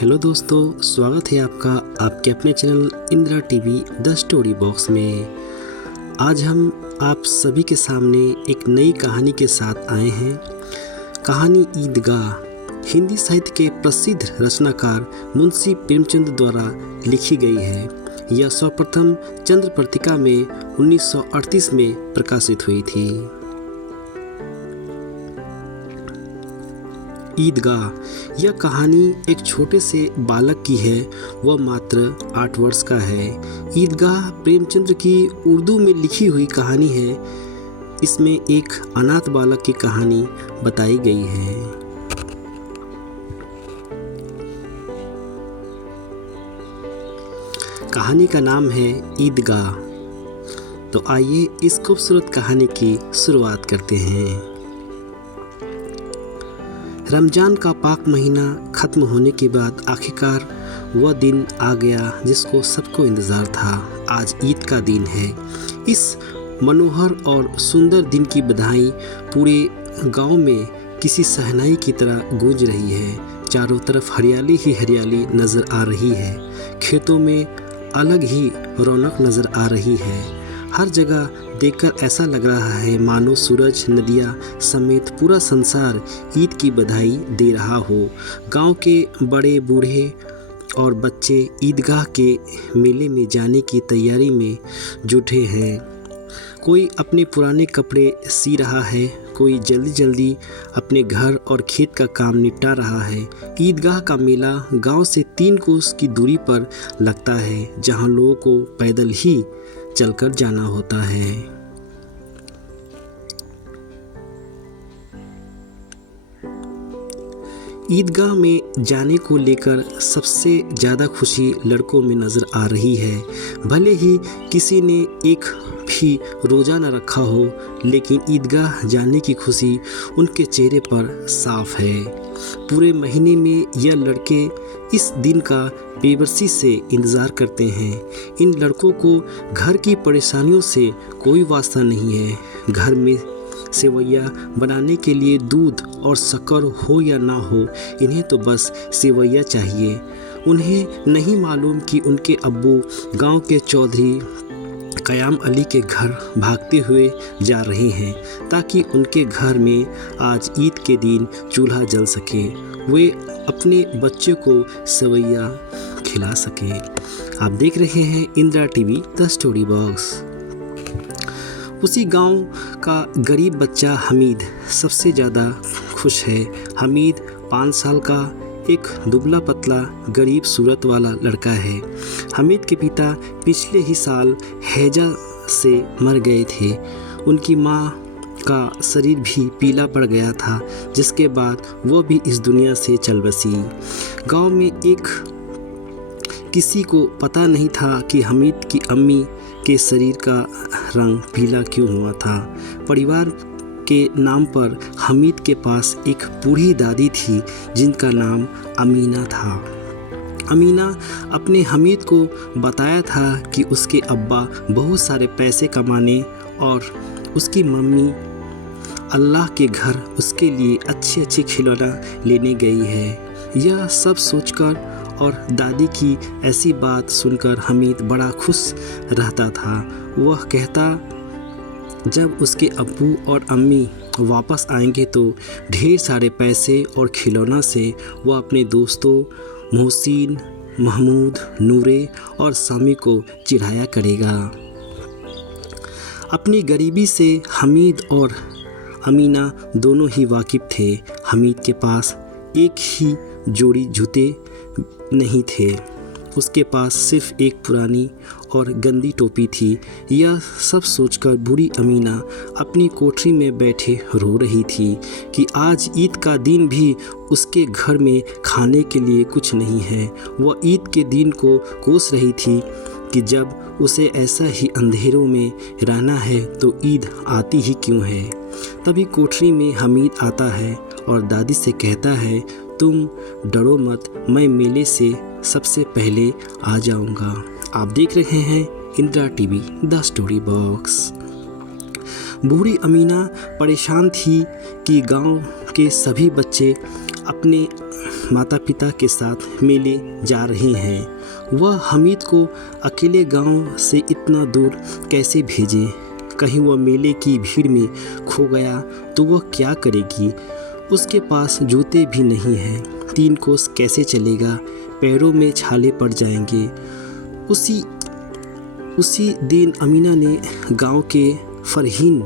Hello दोस्तों, स्वागत है आपका आपके अपने channel Indira TV the story box में। आज हम आप सभी के सामने एक नई कहानी के साथ आए हैं। कहानी ईदगाह हिंदी साहित्य के प्रसिद्ध रचनाकार मुंशी प्रेमचंद द्वारा लिखी गई है। यह सर्वप्रथम चंद्र पत्रिका में 1938 में प्रकाशित हुई थी। ईदगाह यह कहानी एक छोटे से बालक की है। वह मात्र 8 वर्ष का है। ईदगाह प्रेमचंद की उर्दू में लिखी हुई कहानी है। इसमें एक अनाथ बालक की कहानी बताई गई है। कहानी का नाम है ईदगाह। तो आइए इस खूबसूरत कहानी की शुरुआत करते हैं। रमज़ान का पाक महीना ख़त्म होने के बाद आखिरकार वह दिन आ गया जिसको सबको इंतज़ार था। आज ईद का दिन है। इस मनोहर और सुंदर दिन की बधाई पूरे गांव में किसी शहनाई की तरह गूंज रही है। चारों तरफ हरियाली ही हरियाली नज़र आ रही है। खेतों में अलग ही रौनक नज़र आ रही है। हर जगह देखकर ऐसा लग रहा है मानो सूरज, नदियाँ समेत पूरा संसार ईद की बधाई दे रहा हो। गांव के बड़े बूढ़े और बच्चे ईदगाह के मेले में जाने की तैयारी में जुटे हैं। कोई अपने पुराने कपड़े सी रहा है, कोई जल्दी जल्दी अपने घर और खेत का काम निपटा रहा है। ईदगाह का मेला गांव से 3 कोस की दूरी पर लगता है, जहां लोगों को पैदल ही चलकर जाना होता है। ईदगाह में जाने को लेकर सबसे ज़्यादा खुशी लड़कों में नज़र आ रही है। भले ही किसी ने एक भी रोज़ा न रखा हो, लेकिन ईदगाह जाने की खुशी उनके चेहरे पर साफ है। पूरे महीने में यह लड़के इस दिन का बेबसी से इंतज़ार करते हैं। इन लड़कों को घर की परेशानियों से कोई वास्ता नहीं है। घर में सेवैया बनाने के लिए दूध और शक्कर हो या ना हो, इन्हें तो बस सेवैया चाहिए। उन्हें नहीं मालूम कि उनके अब्बू गांव के चौधरी कयाम अली के घर भागते हुए जा रहे हैं ताकि उनके घर में आज ईद के दिन चूल्हा जल सके, वे अपने बच्चे को सेवैया खिला सके। आप देख रहे हैं Indira TV the story box. उसी गांव का गरीब बच्चा हमीद सबसे ज़्यादा खुश है। हमीद 5 साल का एक दुबला पतला गरीब सूरत वाला लड़का है। हमीद के पिता पिछले ही साल हैजा से मर गए थे। उनकी माँ का शरीर भी पीला पड़ गया था, जिसके बाद वह भी इस दुनिया से चल बसी। गांव में किसी को पता नहीं था कि हमीद की अम्मी के शरीर का रंग पीला क्यों हुआ था। परिवार के नाम पर हमीद के पास एक बूढ़ी दादी थी जिनका नाम अमीना था। अमीना अपने हमीद को बताया था कि उसके अब्बा बहुत सारे पैसे कमाने और उसकी मम्मी अल्लाह के घर उसके लिए अच्छे अच्छे खिलौना लेने गई है। यह सब सोचकर और दादी की ऐसी बात सुनकर हमीद बड़ा खुश रहता था। वह कहता जब उसके अब्बू और अम्मी वापस आएंगे तो ढेर सारे पैसे और खिलौना से वह अपने दोस्तों मोहसिन, महमूद, नूरे और सामी को चिढ़ाया करेगा। अपनी गरीबी से हमीद और अमीना दोनों ही वाकिफ़ थे। हमीद के पास एक ही जोड़ी जूते नहीं थे, उसके पास सिर्फ एक पुरानी और गंदी टोपी थी। यह सब सोचकर बूढ़ी अमीना अपनी कोठरी में बैठे रो रही थी कि आज ईद का दिन भी उसके घर में खाने के लिए कुछ नहीं है। वह ईद के दिन को कोस रही थी कि जब उसे ऐसा ही अंधेरों में रहना है तो ईद आती ही क्यों है। तभी कोठरी में हमीद आता है और दादी से कहता है, तुम डरो मत, मैं मेले से सबसे पहले आ जाऊंगा। आप देख रहे हैं Indira TV the story box. बूढ़ी अमीना परेशान थी कि गांव के सभी बच्चे अपने माता पिता के साथ मेले जा रहे हैं। वह हमीद को अकेले गांव से इतना दूर कैसे भेजे? कहीं वह मेले की भीड़ में खो गया तो वह क्या करेगी? उसके पास जूते भी नहीं हैं, 3 कोस कैसे चलेगा? पैरों में छाले पड़ जाएंगे। उसी दिन अमीना ने गांव के फरहीन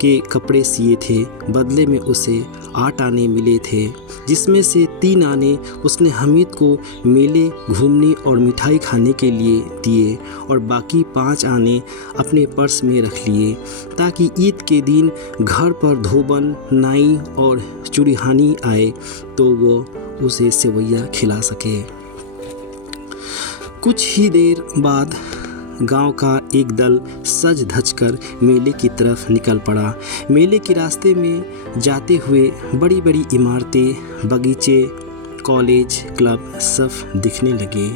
के कपड़े सिए थे। बदले में उसे 8 आने मिले थे, जिसमें से 3 आने उसने हमीद को मेले घूमने और मिठाई खाने के लिए दिए और बाकी 5 आने अपने पर्स में रख लिए, ताकि ईद के दिन घर पर धोबन, नाई और चूड़ीहानी आए तो वो उसे सेवैया खिला सके। कुछ ही देर बाद गांव का एक दल सज धज कर मेले की तरफ निकल पड़ा। मेले के रास्ते में जाते हुए बड़ी बड़ी इमारतें, बगीचे, कॉलेज, क्लब सब दिखने लगे।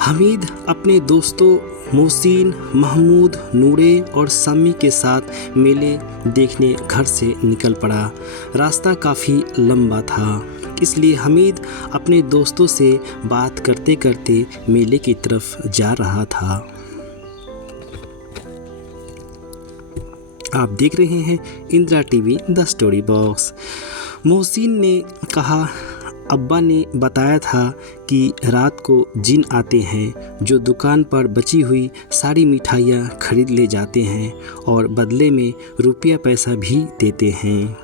हमीद अपने दोस्तों मोहसिन, महमूद, नूरे और सामी के साथ मेले देखने घर से निकल पड़ा। रास्ता काफ़ी लंबा था, इसलिए हमीद अपने दोस्तों से बात करते करते मेले की तरफ जा रहा था। आप देख रहे हैं Indira TV the story box. Mohsin ने कहा, अब्बा ने बताया था कि रात को जिन आते हैं जो दुकान पर बची हुई सारी मिठाइयाँ खरीद ले जाते हैं और बदले में रुपया पैसा भी देते हैं।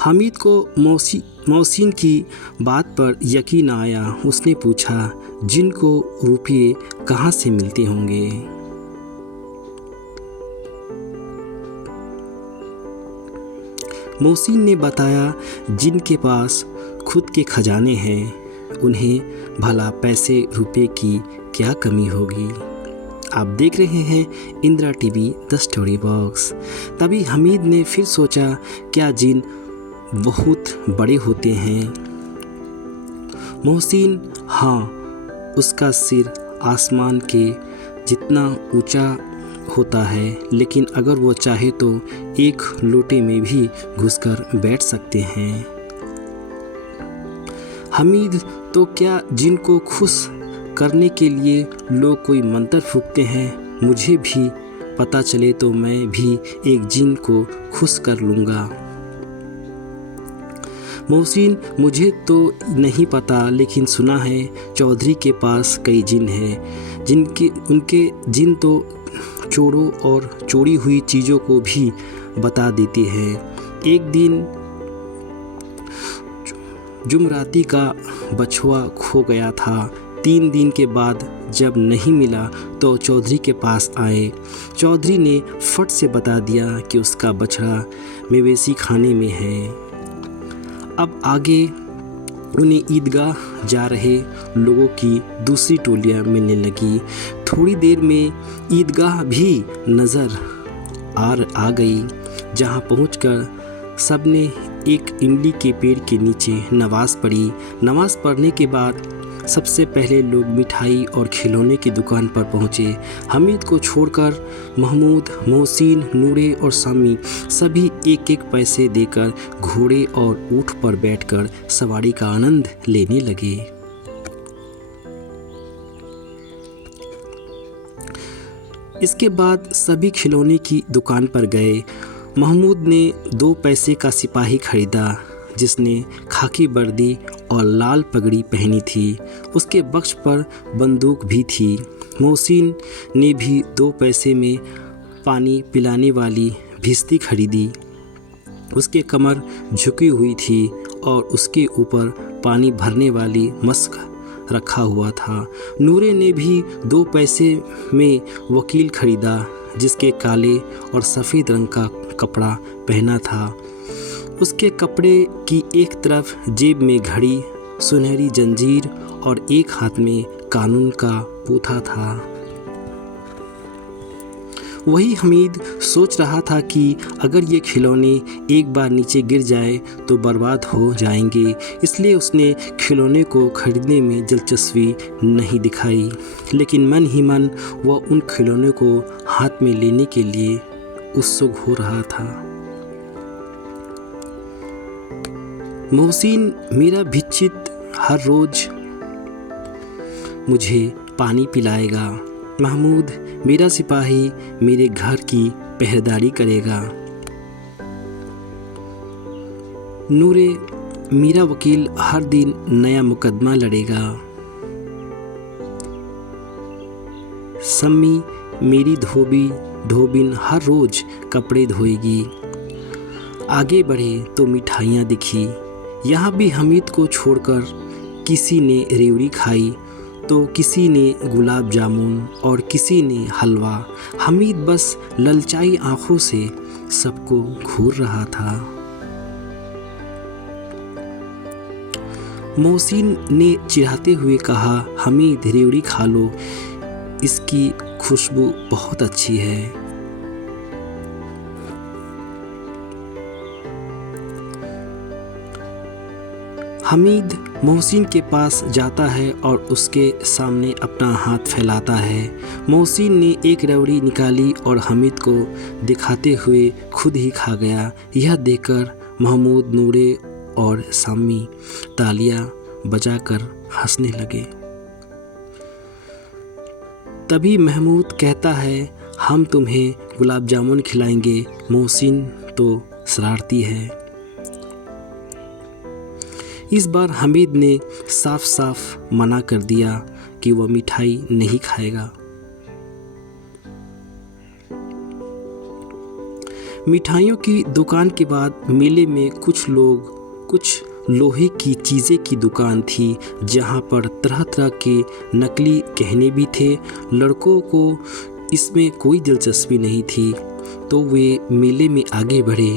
हामिद को मोहसिन की बात पर यकीन आया। उसने पूछा, जिन को रुपये कहाँ से मिलते होंगे? मोहसिन ने बताया, जिनके पास खुद के खजाने हैं, उन्हें भला पैसे रुपए की क्या कमी होगी। आप देख रहे हैं Indira TV the story box. तभी हमीद ने फिर सोचा, क्या जिन बहुत बड़े होते हैं? मोहसिन, हाँ, उसका सिर आसमान के जितना ऊंचा होता है, लेकिन अगर वो चाहे तो एक लोटे में भी घुसकर बैठ सकते हैं। हमीद, तो क्या जिन को खुश करने के लिए लोग कोई मंत्र फूंकते हैं? मुझे भी पता चले तो मैं भी एक जिन को खुश कर लूँगा। मोहसिन, मुझे तो नहीं पता, लेकिन सुना है चौधरी के पास कई जिन हैं, उनके जिन तो चोरों और चोरी हुई चीज़ों को भी बता देते हैं। एक दिन जुमराती का बछुआ खो गया था। 3 दिन के बाद जब नहीं मिला तो चौधरी के पास आए। चौधरी ने फट से बता दिया कि उसका बछड़ा मवेशी खाने में है। अब आगे उन्हें ईदगाह जा रहे लोगों की दूसरी टोलियां मिलने लगी। थोड़ी देर में ईदगाह भी नज़र आ गई, जहां पहुंचकर सबने एक इमली के पेड़ के नीचे नमाज़ पढ़ी। नमाज़ पढ़ने के बाद सबसे पहले लोग मिठाई और खिलौने की दुकान पर पहुँचे। हमीद को छोड़कर महमूद, मोहसिन, नूरे और सामी सभी एक एक पैसे देकर घोड़े और ऊँट पर बैठकर सवारी का आनंद लेने लगे। इसके बाद सभी खिलौने की दुकान पर गए। महमूद ने 2 पैसे का सिपाही खरीदा, जिसने खाकी वर्दी और लाल पगड़ी पहनी थी। उसके बक्स पर बंदूक भी थी। मोहसिन ने भी 2 पैसे में पानी पिलाने वाली भिश्ती खरीदी। उसके कमर झुकी हुई थी और उसके ऊपर पानी भरने वाली मस्क रखा हुआ था। नूरे ने भी 2 पैसे में वकील खरीदा, जिसके काले और सफ़ेद रंग का कपड़ा पहना था। उसके कपड़े की एक तरफ जेब में घड़ी, सुनहरी जंजीर और एक हाथ में कानून का पूथा था। वही हमीद सोच रहा था कि अगर ये खिलौने एक बार नीचे गिर जाए तो बर्बाद हो जाएंगे, इसलिए उसने खिलौने को खरीदने में दिलचस्पी नहीं दिखाई। लेकिन मन ही मन वह उन खिलौनों को हाथ में लेने के लिए उत्सुक हो रहा था। मोहसिन मेरा भिक्षित हर रोज़ मुझे पानी पिलाएगा। महमूद मेरा सिपाही मेरे घर की पहरेदारी करेगा। नूरे मेरा वकील हर दिन नया मुकदमा लड़ेगा। सम्मी मेरी धोबिन हर रोज़ कपड़े धोएगी। आगे बढ़े तो मिठाइयाँ दिखी। यहाँ भी हमीद को छोड़कर किसी ने रेवड़ी खाई तो किसी ने गुलाब जामुन और किसी ने हलवा। हमीद बस ललचाई आंखों से सबको घूर रहा था। मोहसिन ने चिढ़ाते हुए कहा, हमीद रेवड़ी खा लो, इसकी खुशबू बहुत अच्छी है। हमीद मोहसिन के पास जाता है और उसके सामने अपना हाथ फैलाता है। मोहसिन ने एक रेवड़ी निकाली और हमीद को दिखाते हुए खुद ही खा गया। यह देखकर महमूद, नूरे और सामी तालियां बजाकर हंसने लगे। तभी महमूद कहता है, हम तुम्हें गुलाब जामुन खिलाएंगे। मोहसिन तो शरारती है। इस बार हमीद ने साफ साफ मना कर दिया कि वह मिठाई नहीं खाएगा। मिठाइयों की दुकान के बाद मेले में कुछ लोहे की चीज़ें की दुकान थी, जहां पर तरह तरह के नकली गहने भी थे। लड़कों को इसमें कोई दिलचस्पी नहीं थी तो वे मेले में आगे बढ़े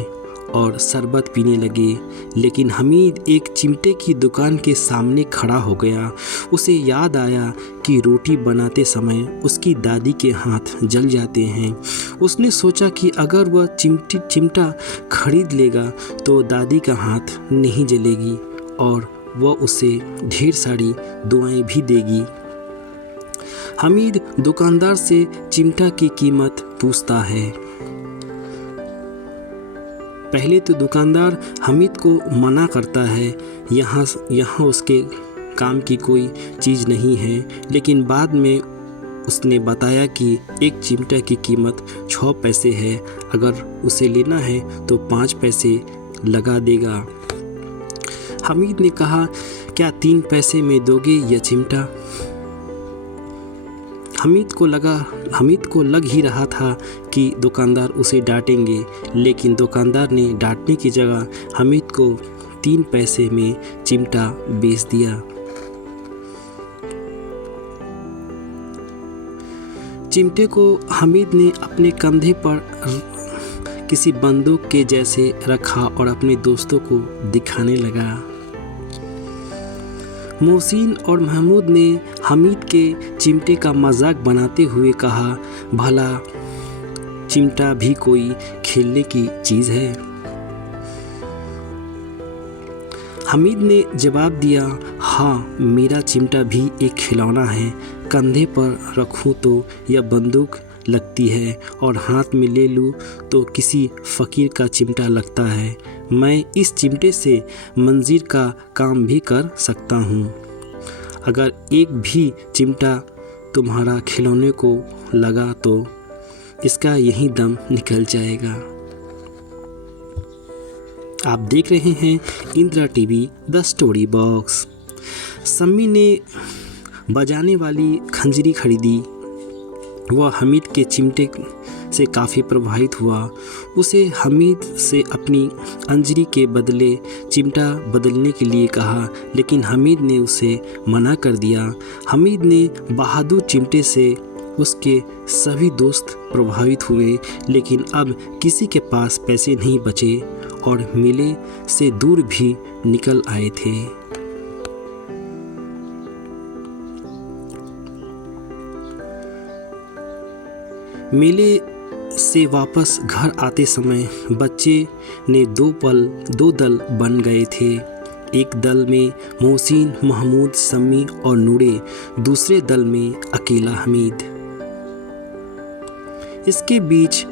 और शरबत पीने लगे। लेकिन हमीद एक चिमटे की दुकान के सामने खड़ा हो गया। उसे याद आया कि रोटी बनाते समय उसकी दादी के हाथ जल जाते हैं। उसने सोचा कि अगर वह चिमटा खरीद लेगा तो दादी का हाथ नहीं जलेगी और वह उसे ढेर सारी दुआएं भी देगी। हमीद दुकानदार से चिमटा की कीमत पूछता है। पहले तो दुकानदार हमीद को मना करता है, यहाँ उसके काम की कोई चीज़ नहीं है। लेकिन बाद में उसने बताया कि एक चिमटा की कीमत 6 पैसे है, अगर उसे लेना है तो 5 पैसे लगा देगा। हमीद ने कहा, क्या 3 पैसे में दोगे यह चिमटा? हमीद को लग ही रहा था कि दुकानदार उसे डांटेंगे, लेकिन दुकानदार ने डांटने की जगह हमीद को 3 पैसे में चिमटा बेच दिया। चिमटे को हमीद ने अपने कंधे पर किसी बंदूक के जैसे रखा और अपने दोस्तों को दिखाने लगा। मोहसिन और महमूद ने हमीद के चिमटे का मजाक बनाते हुए कहा, भला चिमटा भी कोई खेलने की चीज़ है? हमीद ने जवाब दिया, हाँ, मेरा चिमटा भी एक खिलौना है। कंधे पर रखूं तो यह बंदूक लगती है और हाथ में ले लूं तो किसी फ़कीर का चिमटा लगता है। मैं इस चिमटे से मंजीर का काम भी कर सकता हूँ। अगर एक भी चिमटा तुम्हारा खिलौने को लगा तो इसका यही दम निकल जाएगा। आप देख रहे हैं Indira TV the story box. Sammi ने बजाने वाली खंजरी खरीदी। वह हमीद के चिमटे से काफ़ी प्रभावित हुआ। उसे हमीद से अपनी अंजरी के बदले चिमटा बदलने के लिए कहा, लेकिन हमीद ने उसे मना कर दिया। हमीद ने बहादुर चिमटे से उसके सभी दोस्त प्रभावित हुए, लेकिन अब किसी के पास पैसे नहीं बचे और मेले से दूर भी निकल आए थे। मेले से वापस घर आते समय बच्चे ने दो दल बन गए थे। एक दल में मोहसिन, महमूद, सम्मी और नूरे, दूसरे दल में अकेला हमीद। इसके बीच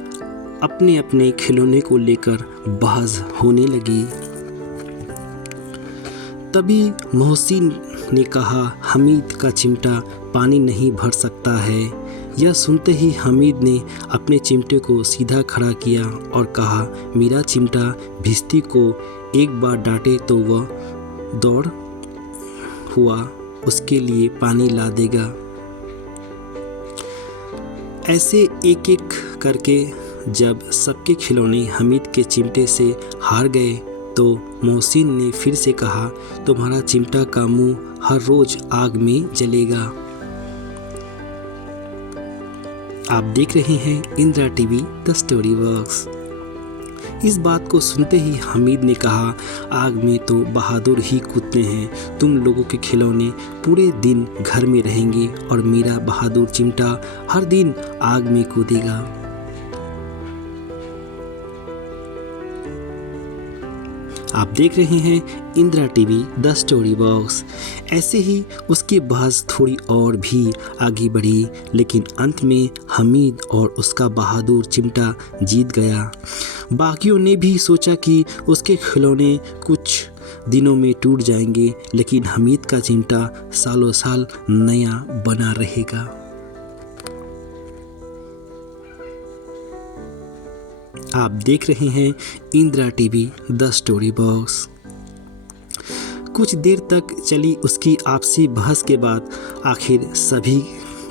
अपने अपने खिलौने को लेकर बहस होने लगी। तभी मोहसिन ने कहा, हमीद का चिमटा पानी नहीं भर सकता है। यह सुनते ही हमीद ने अपने चिमटे को सीधा खड़ा किया और कहा, मेरा चिमटा भिश्ती को एक बार डांटे तो वह दौड़ हुआ उसके लिए पानी ला देगा। ऐसे एक एक करके जब सबके खिलौने हमीद के चिमटे से हार गए तो मोहसिन ने फिर से कहा, तुम्हारा चिमटा का मुंह हर रोज आग में जलेगा। आप देख रहे हैं Indira TV the story works. इस बात को सुनते ही हमीद ने कहा, आग में तो बहादुर ही कूदते हैं। तुम लोगों के खिलौने पूरे दिन घर में रहेंगे और मेरा बहादुर चिमटा हर दिन आग में कूदेगा। आप देख रहे हैं Indira TV the story box. ऐसे ही उसकी बहस थोड़ी और भी आगे बढ़ी, लेकिन अंत में हमीद और उसका बहादुर चिमटा जीत गया। बाकियों ने भी सोचा कि उसके खिलौने कुछ दिनों में टूट जाएंगे, लेकिन हमीद का चिमटा सालों साल नया बना रहेगा। आप देख रहे हैं Indira TV the story box. कुछ देर तक चली उसकी आपसी बहस के बाद आखिर सभी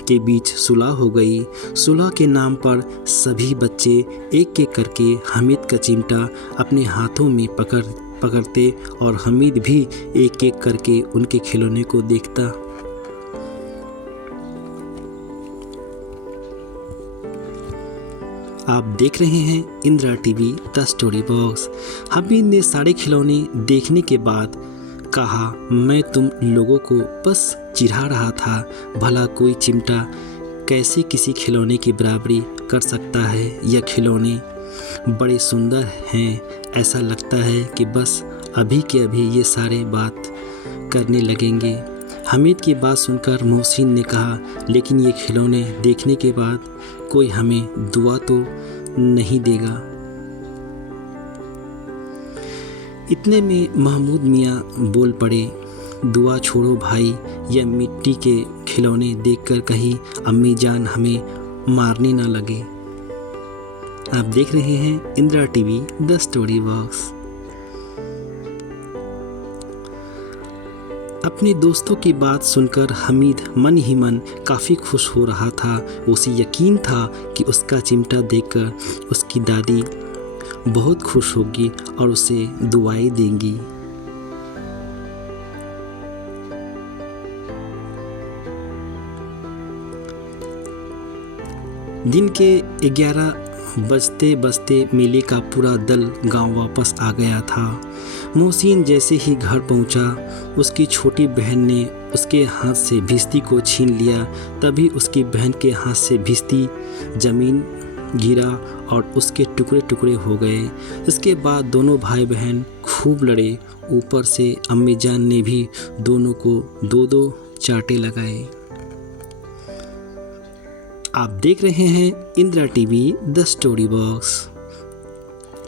के बीच सुलह हो गई। सुलह के नाम पर सभी बच्चे एक एक करके हमीद का चिमटा अपने हाथों में पकड़ते और हमीद भी एक एक करके उनके खिलौने को देखता। आप देख रहे हैं Indira TV the story box. Hamid ने सारे खिलौने देखने के बाद कहा, मैं तुम लोगों को बस चिढ़ा रहा था। भला कोई चिमटा कैसे किसी खिलौने की बराबरी कर सकता है। यह खिलौने बड़े सुंदर हैं। ऐसा लगता है कि बस अभी के अभी ये सारे बात करने लगेंगे। हमीद की बात सुनकर मोहसिन ने कहा, लेकिन ये खिलौने देखने के बाद कोई हमें दुआ तो नहीं देगा। इतने में महमूद मियाँ बोल पड़े, दुआ छोड़ो भाई, यह मिट्टी के खिलौने देखकर कहीं अम्मी जान हमें मारने ना लगे। आप देख रहे हैं Indira TV the story works. अपने दोस्तों की बात सुनकर हमीद मन ही मन काफ़ी खुश हो रहा था। उसे यकीन था कि उसका चिमटा देखकर उसकी दादी बहुत खुश होगी और उसे दुआएं देंगी। दिन के 11 बजते बजते मेले का पूरा दल गांव वापस आ गया था। मोहसिन जैसे ही घर पहुंचा, उसकी छोटी बहन ने उसके हाथ से भिश्ती को छीन लिया। तभी उसकी बहन के हाथ से भिश्ती जमीन गिरा और उसके टुकड़े टुकड़े हो गए। इसके बाद दोनों भाई बहन खूब लड़े। ऊपर से अम्मी जान ने भी दोनों को दो दो चांटे लगाए। आप देख रहे हैं Indira TV the story box.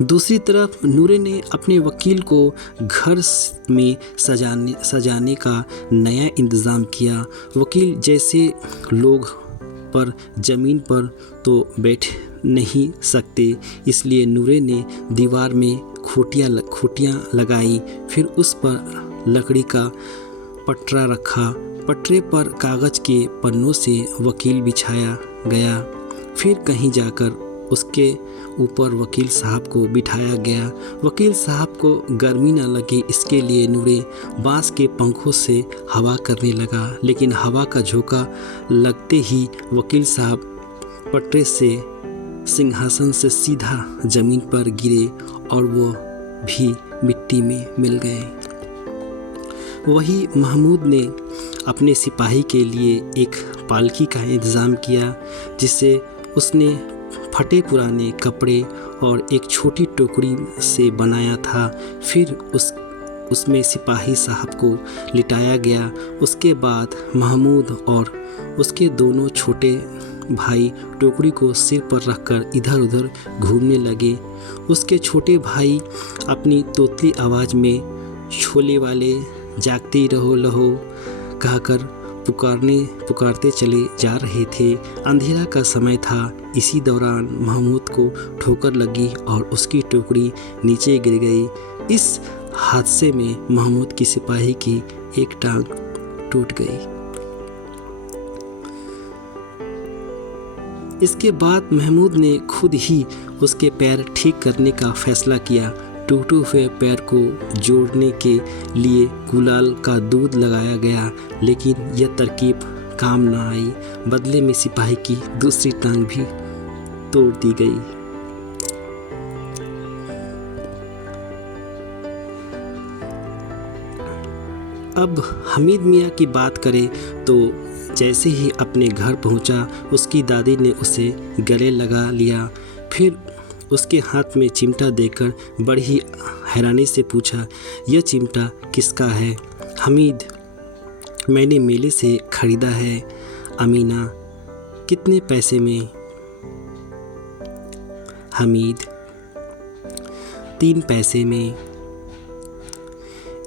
दूसरी तरफ नूरे ने अपने वकील को घर में सजाने का नया इंतज़ाम किया। वकील जैसे लोग पर ज़मीन पर तो बैठ नहीं सकते, इसलिए नूरे ने दीवार में खूंटियाँ लगाई। फिर उस पर लकड़ी का पटरा रखा। पटरे पर कागज़ के पन्नों से वकील बिछाया गया। फिर कहीं जाकर उसके ऊपर वकील साहब को बिठाया गया। वकील साहब को गर्मी न लगे इसके लिए नूरे बांस के पंखों से हवा करने लगा, लेकिन हवा का झोंका लगते ही वकील साहब पटरे से सिंहासन से सीधा ज़मीन पर गिरे और वो भी मिट्टी में मिल गए। वही महमूद ने अपने सिपाही के लिए एक पालकी का इंतज़ाम किया, जिसे उसने फटे पुराने कपड़े और एक छोटी टोकरी से बनाया था। फिर उसमें सिपाही साहब को लिटाया गया। उसके बाद महमूद और उसके दोनों छोटे भाई टोकरी को सिर पर रखकर इधर उधर घूमने लगे। उसके छोटे भाई अपनी तोतली आवाज़ में छोले वाले जागते रहो लहो कहकर पुकारते चले जा रहे थे। अंधेरा का समय था। इसी दौरान महमूद को ठोकर लगी और उसकी टोकरी नीचे गिर गई। इस हादसे में महमूद की सिपाही की एक टांग टूट गई। इसके बाद महमूद ने खुद ही उसके पैर ठीक करने का फैसला किया। टूटे हुए पैर को जोड़ने के लिए गुलाल का दूध लगाया गया, लेकिन यह तरकीब काम न आई। बदले में सिपाही की दूसरी टांग भी तोड़ दी गई। अब हमीद मियाँ की बात करें तो जैसे ही अपने घर पहुंचा, उसकी दादी ने उसे गले लगा लिया। फिर उसके हाथ में चिमटा देकर बड़ी हैरानी से पूछा, यह चिमटा किसका है? हमीद, मैंने मेले से खरीदा है। अमीना, कितने पैसे में? हमीद, 3 पैसे में।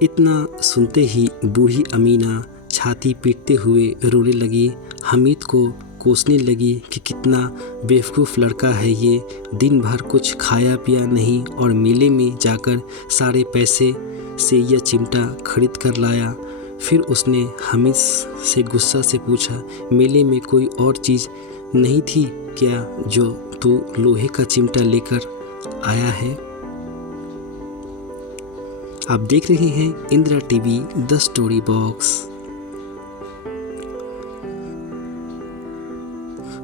इतना सुनते ही बूढ़ी अमीना छाती पीटते हुए रोने लगी। हमीद को कोसने लगी कि कितना बेवकूफ़ लड़का है ये, दिन भर कुछ खाया पिया नहीं और मेले में जाकर सारे पैसे से यह चिमटा खरीद कर लाया। फिर उसने हमीद से गुस्सा से पूछा, मेले में कोई और चीज़ नहीं थी क्या जो तू लोहे का चिमटा लेकर आया है? आप देख रहे हैं Indira TV the story box.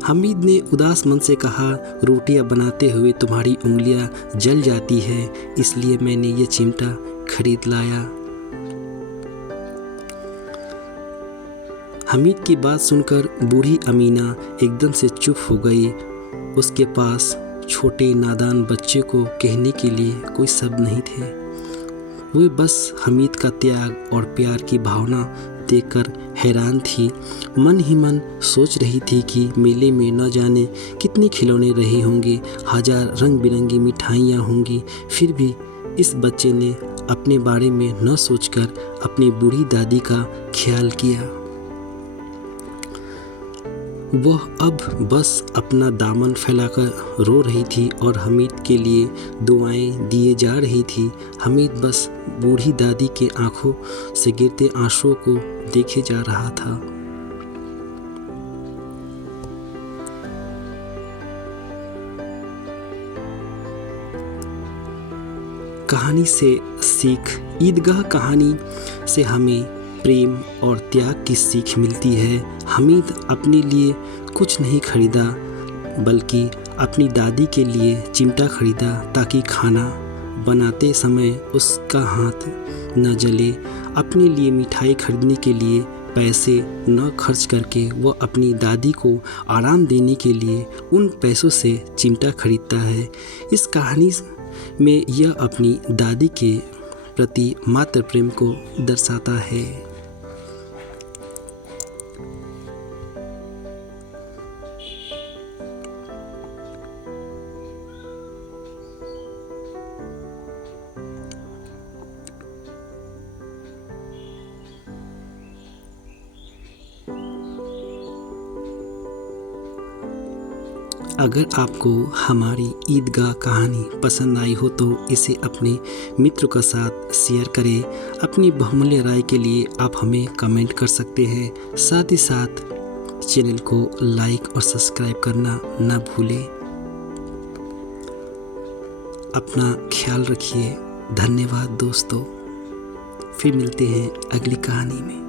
Hamid ने उदास मन से कहा, रोटियां बनाते हुए तुम्हारी उंगलियां जल जाती है, इसलिए मैंने ये चिमटा खरीद लाया। हमीद की बात सुनकर बूढ़ी अमीना एकदम से चुप हो गई। उसके पास छोटे नादान बच्चे को कहने के लिए कोई शब्द नहीं थे। वह बस हमीद का त्याग और प्यार की भावना देखकर हैरान थी। मन ही मन सोच रही थी कि मेले में न जाने कितने खिलौने रहे होंगे, 1000 रंग बिरंगी मिठाइयाँ होंगी। फिर भी इस बच्चे ने अपने बारे में न सोचकर अपनी बूढ़ी दादी का ख्याल किया। वह अब बस अपना दामन फैलाकर रो रही थी और हमीद के लिए दुआएं दिए जा रही थी। हमीद बस बूढ़ी दादी के आंखों से गिरते आंसुओं को देखे जा रहा था। कहानी से सीख। ईदगाह कहानी से हमें प्रेम और त्याग की सीख मिलती है। हमीद अपने लिए कुछ नहीं खरीदा, बल्कि अपनी दादी के लिए चिमटा खरीदा ताकि खाना बनाते समय उसका हाथ न जले। अपने लिए मिठाई खरीदने के लिए पैसे न खर्च करके वह अपनी दादी को आराम देने के लिए उन पैसों से चिमटा खरीदता है। इस कहानी में यह अपनी दादी के प्रति मातृ प्रेम को दर्शाता है। अगर आपको हमारी ईदगाह कहानी पसंद आई हो तो इसे अपने मित्र के साथ शेयर करें। अपनी बहुमूल्य राय के लिए आप हमें कमेंट कर सकते हैं। साथ ही साथ चैनल को लाइक और सब्सक्राइब करना ना भूलें। अपना ख्याल रखिए। धन्यवाद दोस्तों। फिर मिलते हैं अगली कहानी में।